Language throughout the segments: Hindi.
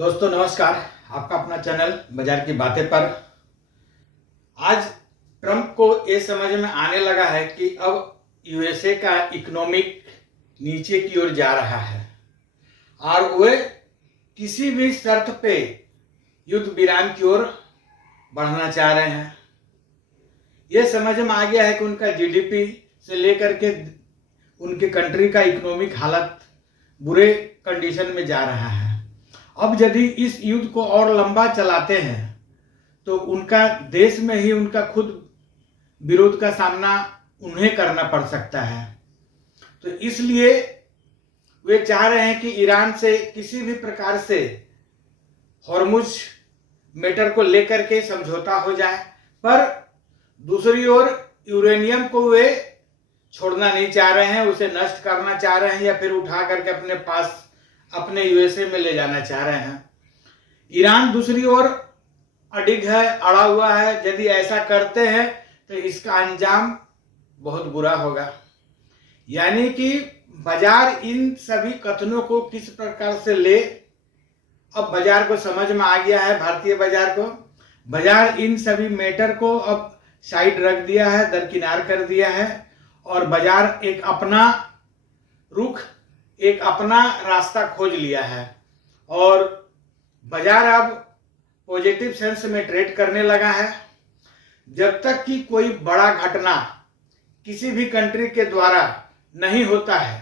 दोस्तों नमस्कार। आपका अपना चैनल बाजार की बातें पर। आज ट्रंप को ये समझ में आने लगा है कि अब यूएसए का इकोनॉमिक नीचे की ओर जा रहा है और वे किसी भी शर्त पे युद्ध विराम की ओर बढ़ना चाह रहे हैं। ये समझ में आ गया है कि उनका जीडीपी से लेकर के उनके कंट्री का इकोनॉमिक हालत बुरे कंडीशन में जा रहा है। अब यदि इस युद्ध को और लंबा चलाते हैं तो उनका देश में ही उनका खुद विरोध का सामना उन्हें करना पड़ सकता है। तो इसलिए वे चाह रहे हैं कि ईरान से किसी भी प्रकार से हॉर्मुज मैटर को लेकर के समझौता हो जाए, पर दूसरी ओर यूरेनियम को वे छोड़ना नहीं चाह रहे हैं, उसे नष्ट करना चाह रहे हैं या फिर उठा करके अपने पास अपने यूएसए में ले जाना चाह रहे हैं। ईरान दूसरी ओर अडिग है, अड़ा हुआ है। यदि ऐसा करते हैं तो इसका अंजाम बहुत बुरा होगा। यानी कि बाजार इन सभी कथनों को किस प्रकार से ले, अब बाजार को समझ में आ गया है। भारतीय बाजार को, बाजार इन सभी मैटर को अब साइड रख दिया है, दरकिनार कर दिया है और बाजार एक अपना रुख, एक अपना रास्ता खोज लिया है और बाजार अब पॉजिटिव सेंस में ट्रेड करने लगा है। जब तक कि कोई बड़ा घटना किसी भी कंट्री के द्वारा नहीं होता है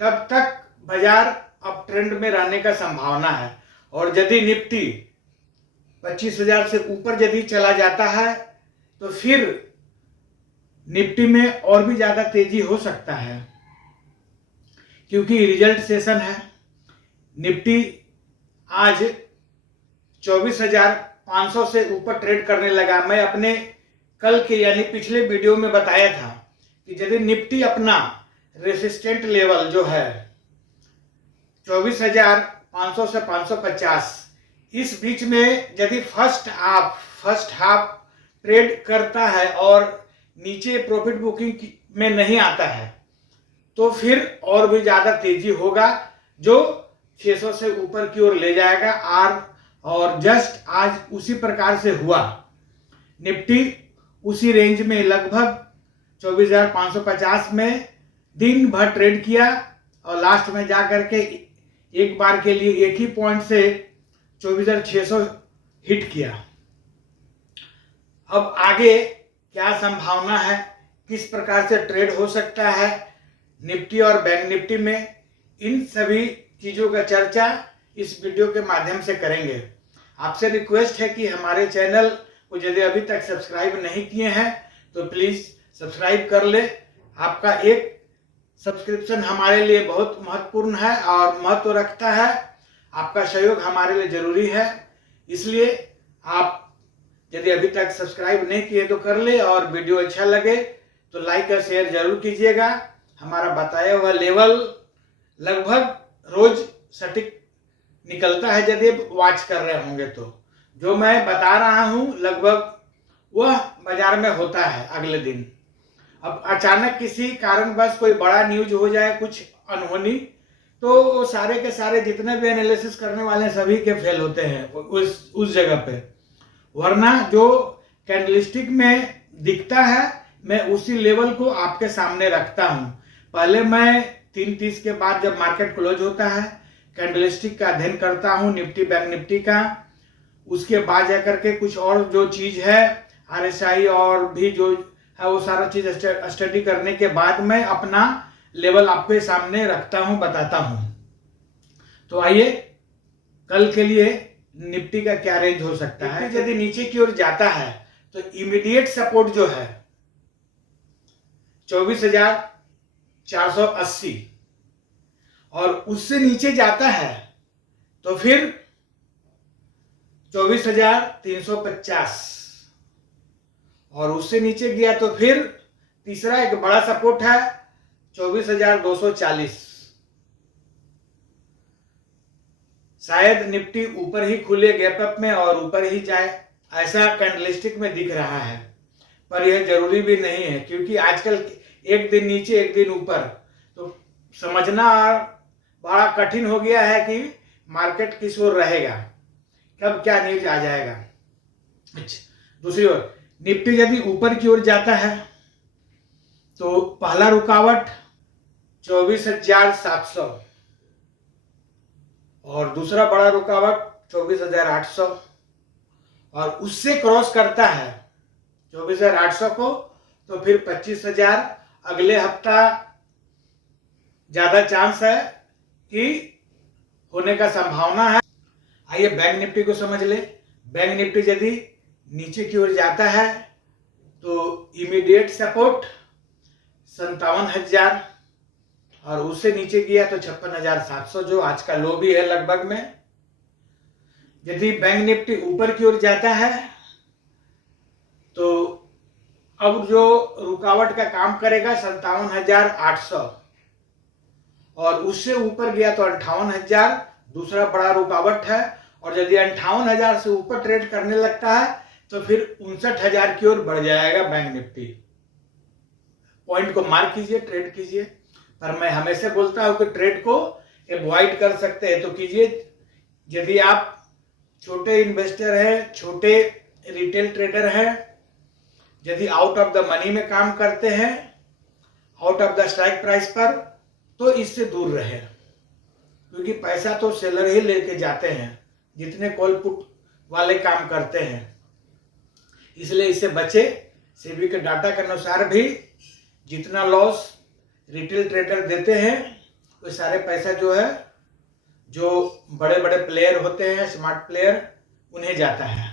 तब तक बाजार अब ट्रेंड में रहने का संभावना है। और यदि निफ्टी 25,000 से ऊपर यदि चला जाता है तो फिर निफ्टी में और भी ज्यादा तेजी हो सकता है, क्योंकि रिजल्ट सेशन है। निफ्टी आज 24,500 से ऊपर ट्रेड करने लगा। मैं अपने कल के यानी पिछले वीडियो में बताया था कि यदि निफ्टी अपना रेसिस्टेंट लेवल जो है 24,500 से 550, इस बीच में यदि फर्स्ट हाफ ट्रेड करता है और नीचे प्रॉफिट बुकिंग में नहीं आता है तो फिर और भी ज्यादा तेजी होगा, जो 600 से ऊपर की ओर ले जाएगा। और जस्ट आज उसी प्रकार से हुआ। निफ्टी उसी रेंज में लगभग 24,550 में दिन भर ट्रेड किया और लास्ट में जाकर के एक बार के लिए एक ही पॉइंट से 24,600 हिट किया। अब आगे क्या संभावना है, किस प्रकार से ट्रेड हो सकता है निफ्टी और बैंक निफ्टी में, इन सभी चीजों का चर्चा इस वीडियो के माध्यम से करेंगे। आपसे रिक्वेस्ट है कि हमारे चैनल को यदि अभी तक सब्सक्राइब नहीं किए हैं तो प्लीज सब्सक्राइब कर ले। आपका एक सब्सक्रिप्शन हमारे लिए बहुत महत्वपूर्ण है और महत्व रखता है। आपका सहयोग हमारे लिए जरूरी है, इसलिए आप यदि अभी तक सब्सक्राइब नहीं किए तो कर ले और वीडियो अच्छा लगे तो लाइक और शेयर जरूर कीजिएगा। हमारा बताया हुआ लेवल लगभग रोज सटीक निकलता है यदि वॉच कर रहे होंगे तो। जो मैं बता रहा हूं लगभग वह बाजार में होता है अगले दिन। अब अचानक किसी कारणवश कोई बड़ा न्यूज हो जाए, कुछ अनहोनी, तो सारे के सारे जितने भी एनालिसिस करने वाले सभी के फेल होते हैं उस जगह पे। वरना जो कैंडलस्टिक में दिखता है मैं उसी लेवल को आपके सामने रखता हूं। पहले मैं 3:30 के बाद जब मार्केट क्लोज होता है कैंडलस्टिक का अध्ययन करता हूं, निफ्टी बैंक निफ्टी का। उसके बाद जाकर के कुछ और जो चीज है आरएसआई और भी जो है वो सारा चीज स्टडी करने के बाद मैं अपना लेवल आपके सामने रखता हूं, बताता हूं। तो आइए कल के लिए निफ्टी का क्या रेंज हो सकता है। यदि नीचे की ओर जाता है तो इमीडिएट सपोर्ट जो है 24,480 और उससे नीचे जाता है तो फिर 24,350 और उससे नीचे गया तो फिर तीसरा एक बड़ा सपोर्ट है 24,240। शायद निफ्टी ऊपर ही खुले गैप अप में और ऊपर ही जाए, ऐसा कैंडलस्टिक में दिख रहा है, पर यह जरूरी भी नहीं है क्योंकि आजकल एक दिन नीचे एक दिन ऊपर तो समझना बड़ा कठिन हो गया है कि मार्केट किस ओर रहेगा, कब क्या न्यूज आ जाएगा। अच्छा, दूसरी ओर निफ्टी यदि ऊपर की ओर जाता है तो पहला रुकावट 24,700 और दूसरा बड़ा रुकावट 24,800, और उससे क्रॉस करता है 24,800 को तो फिर 25,000 अगले हफ्ता ज्यादा चांस है कि होने का संभावना है। आइए बैंक निफ्टी को समझ ले। बैंक निफ्टी यदि नीचे की ओर जाता है तो इमीडिएट सपोर्ट 57,000 और उससे नीचे गया तो 56,700 जो आज का लो भी है लगभग में। यदि बैंक निफ्टी ऊपर की ओर जाता है तो अब जो रुकावट का काम करेगा 57,800 और उससे ऊपर गया तो 58,000 दूसरा बड़ा रुकावट है, और यदि 58,000 से ऊपर ट्रेड करने लगता है तो फिर 59,000 की ओर बढ़ जाएगा बैंक निफ्टी। पॉइंट को मार्क कीजिए, ट्रेड कीजिए। पर मैं हमेशा बोलता हूं कि ट्रेड को अवॉइड कर सकते हैं तो कीजिए। यदि आप छोटे इन्वेस्टर हैं, छोटे रिटेल ट्रेडर हैं, यदि आउट ऑफ द मनी में काम करते हैं, out of the strike price पर, तो इससे दूर रहे, क्योंकि पैसा तो सेलर ही लेके जाते हैं जितने कॉल पुट वाले काम करते हैं, इसलिए इससे बचे। सेबी के डाटा के अनुसार भी जितना लॉस रिटेल ट्रेडर देते हैं वो सारे पैसा जो है, जो बड़े बड़े प्लेयर होते हैं, स्मार्ट प्लेयर, उन्हें जाता है।